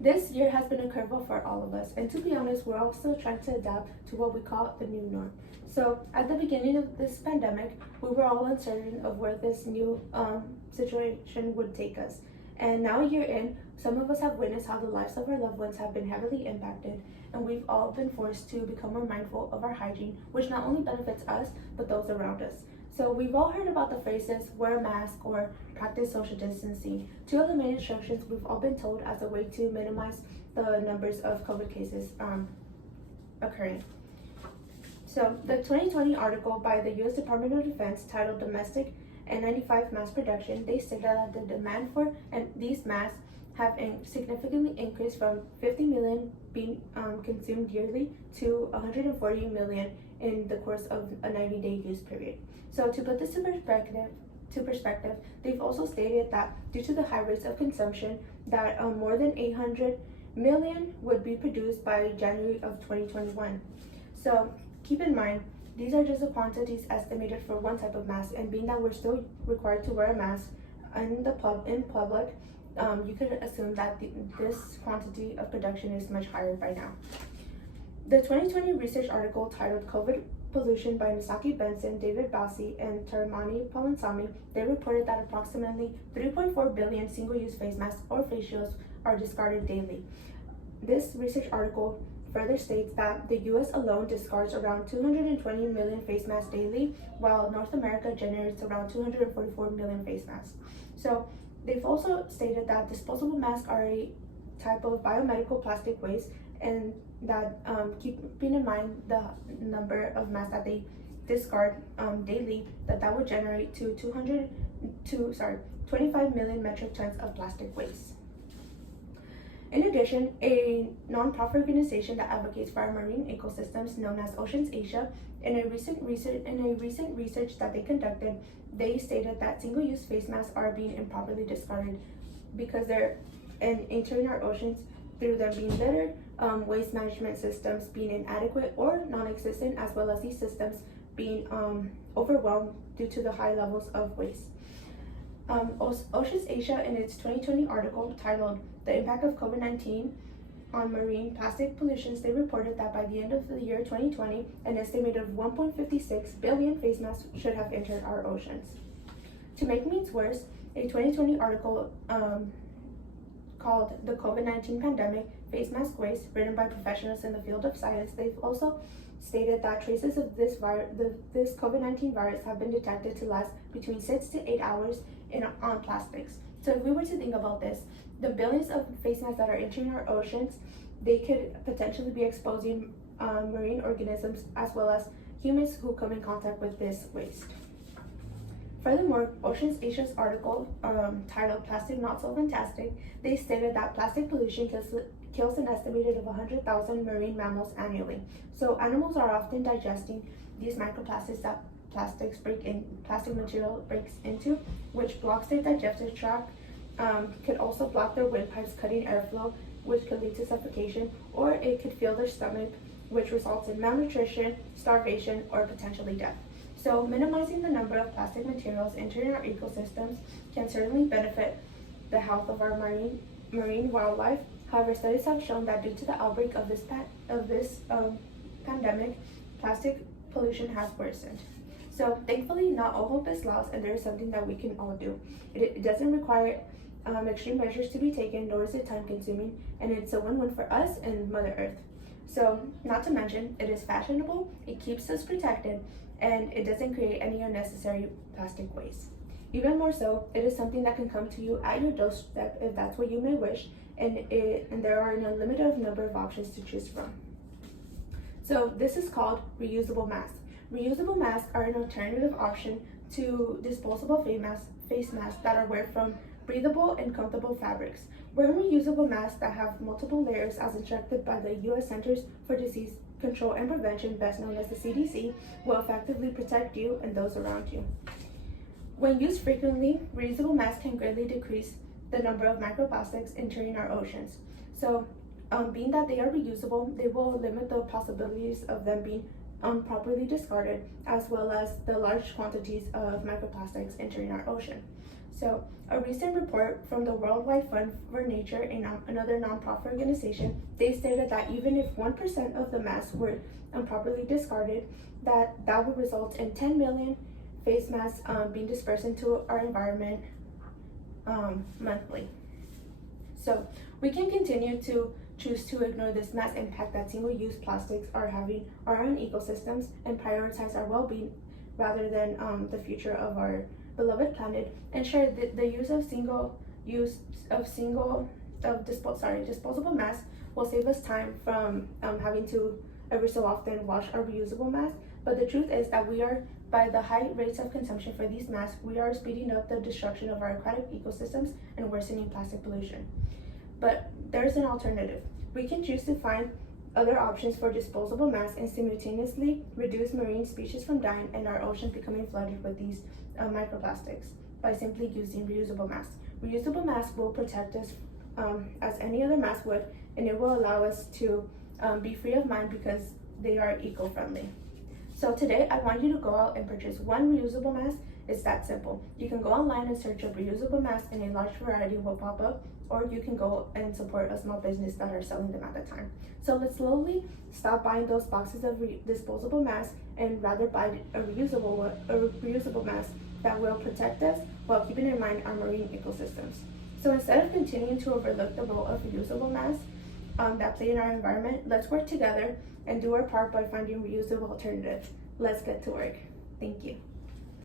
This year has been a curveball for all of us, and to be honest, we're all still trying to adapt to what we call the new norm. So, at the beginning of this pandemic, we were all uncertain of where this new situation would take us. And now, a year in, some of us have witnessed how the lives of our loved ones have been heavily impacted, and we've all been forced to become more mindful of our hygiene, which not only benefits us, but those around us. So we've all heard about the phrases wear a mask or practice social distancing, two of the main instructions we've all been told as a way to minimize the numbers of COVID cases occurring. So the 2020 article by the U.S. Department of Defense titled Domestic N95 Mask Production, they stated that the demand for these masks have significantly increased from 50 million being consumed yearly to 140 million in the course of a 90-day use period. So to put this in perspective, they've also stated that due to the high rates of consumption, that more than 800 million would be produced by January of 2021. So keep in mind, these are just the quantities estimated for one type of mask, and being that we're still required to wear a mask in public, you could assume that this quantity of production is much higher by now. The 2020 research article titled COVID Pollution by Misaki Benson, David Bassi, and Taramani Palansami, they reported that approximately 3.4 billion single-use face masks or face shields are discarded daily. This research article further states that the US alone discards around 220 million face masks daily, while North America generates around 244 million face masks. So they've also stated that disposable masks are a type of biomedical plastic waste, and that keeping in mind the number of masks that they discard daily, that would generate 25 million metric tons of plastic waste. In addition, a non-profit organization that advocates for our marine ecosystems, known as Oceans Asia, in a recent research that they conducted, they stated that single-use face masks are being improperly discarded because they're entering our oceans through them being littered, waste management systems being inadequate or non-existent, as well as these systems being overwhelmed due to the high levels of waste. Oceans Asia, in its 2020 article titled The Impact of COVID-19 on Marine Plastic Pollution, they reported that by the end of the year 2020, an estimated 1.56 billion face masks should have entered our oceans. To make matters worse, a 2020 article called The COVID-19 Pandemic Face Mask Waste, written by professionals in the field of science, they've also stated that traces of this COVID-19 virus have been detected to last between 6 to 8 hours on plastics. So if we were to think about this, the billions of face masks that are entering our oceans, they could potentially be exposing marine organisms as well as humans who come in contact with this waste. Furthermore, Oceans Asia's article titled Plastic Not So Fantastic, they stated that plastic pollution kills an estimated of 100,000 marine mammals annually. So animals are often digesting these microplastics that plastic material breaks into, which blocks their digestive tract, could also block their windpipes, cutting airflow, which could lead to suffocation, or it could fill their stomach, which results in malnutrition, starvation, or potentially death. So minimizing the number of plastic materials entering our ecosystems can certainly benefit the health of our marine wildlife. However, studies have shown that due to the outbreak of this pandemic, plastic pollution has worsened. So thankfully, not all hope is lost, and there is something that we can all do. It doesn't require extreme measures to be taken, nor is it time-consuming, and it's a win-win for us and Mother Earth. So, not to mention, it is fashionable, it keeps us protected, and it doesn't create any unnecessary plastic waste. Even more so, it is something that can come to you at your doorstep if that's what you may wish, and there are an unlimited number of options to choose from. So this is called reusable masks. Reusable masks are an alternative option to disposable face masks that are made from breathable and comfortable fabrics. Wearing reusable masks that have multiple layers, as instructed by the U.S. Centers for Disease Control and Prevention, best known as the CDC, will effectively protect you and those around you. When used frequently, reusable masks can greatly decrease the number of microplastics entering our oceans. So, being that they are reusable, they will limit the possibilities of them being improperly discarded, as well as the large quantities of microplastics entering our ocean. So, a recent report from the Worldwide Fund for Nature, another nonprofit organization, they stated that even if 1% of the masks were improperly discarded, that would result in 10 million face masks being dispersed into our environment monthly. So we can continue to choose to ignore this mass impact that single-use plastics are having on our own ecosystems and prioritize our well-being rather than the future of our beloved planet. And sure, the use of disposable masks will save us time from having to every so often wash our reusable masks. But the truth is that by the high rates of consumption for these masks, we are speeding up the destruction of our aquatic ecosystems and worsening plastic pollution. But there's an alternative. We can choose to find other options for disposable masks and simultaneously reduce marine species from dying and our oceans becoming flooded with these microplastics by simply using reusable masks. Reusable masks will protect us as any other mask would, and it will allow us to be free of mind because they are eco-friendly. So today I want you to go out and purchase one reusable mask. It's that simple. You can go online and search up reusable masks and a large variety will pop up, or you can go and support a small business that are selling them at the time. So let's slowly stop buying those boxes of disposable masks and rather buy a reusable mask that will protect us while keeping in mind our marine ecosystems. So instead of continuing to overlook the role of reusable masks that play in our environment, let's work together and do our part by finding reusable alternatives. Let's get to work. Thank you.